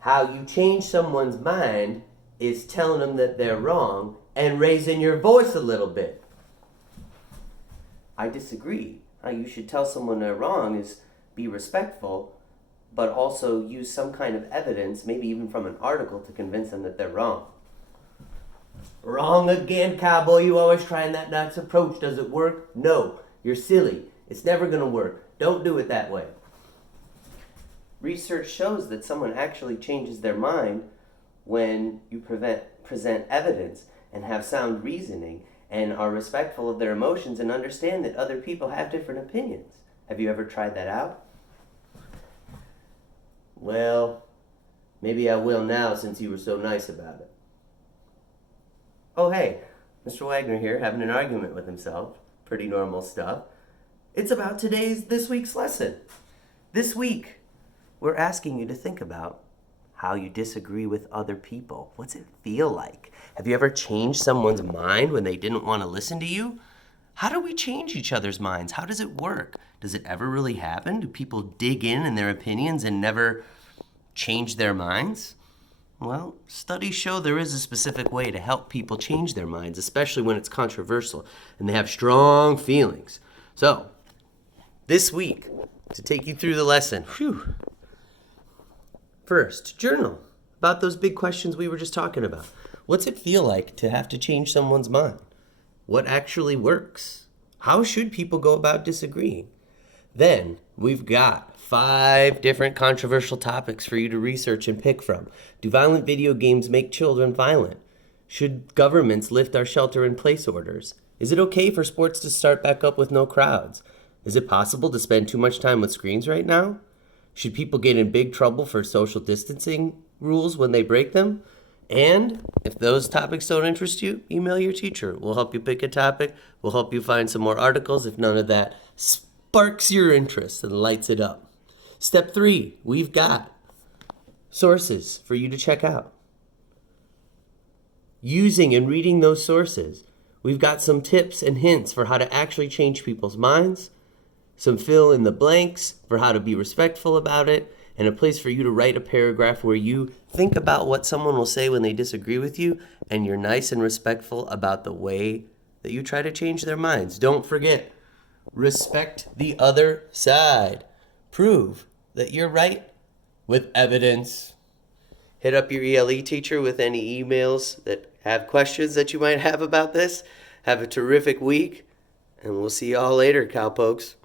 How you change someone's mind is telling them that they're wrong and raising your voice a little bit. I disagree. How you should tell someone they're wrong is be respectful, but also use some kind of evidence, maybe even from an article, to convince them that they're wrong. Wrong again, cowboy. You always trying that nice approach. Does it work? No. You're silly. It's never going to work. Don't do it that way. Research shows that someone actually changes their mind when you present evidence and have sound reasoning and are respectful of their emotions and understand that other people have different opinions. Have you ever tried that out? Well, maybe I will now since you were so nice about it. Oh, hey, Mr. Wagner here, having an argument with himself. Pretty normal stuff. It's about this week's lesson. This week, we're asking you to think about how you disagree with other people. What's it feel like? Have you ever changed someone's mind when they didn't want to listen to you? How do we change each other's minds? How does it work? Does it ever really happen? Do people dig in their opinions and never change their minds? Well, studies show there is a specific way to help people change their minds, especially when it's controversial and they have strong feelings. So, this week, to take you through the lesson, first, journal about those big questions we were just talking about. What's it feel like to have to change someone's mind? What actually works? How should people go about disagreeing? Then, we've got 5 different controversial topics for you to research and pick from. Do violent video games make children violent? Should governments lift our shelter-in-place orders? Is it okay for sports to start back up with no crowds? Is it possible to spend too much time with screens right now? Should people get in big trouble for social distancing rules when they break them? And if those topics don't interest you, email your teacher. We'll help you pick a topic. We'll help you find some more articles if none of that sparks your interest and lights it up. Step 3, we've got sources for you to check out. Using and reading those sources, we've got some tips and hints for how to actually change people's minds, some fill in the blanks for how to be respectful about it, and a place for you to write a paragraph where you think about what someone will say when they disagree with you, and you're nice and respectful about the way that you try to change their minds. Don't forget, respect the other side. Prove that you're right with evidence. Hit up your ELA teacher with any emails that have questions that you might have about this. Have a terrific week, and we'll see y'all later, cowpokes.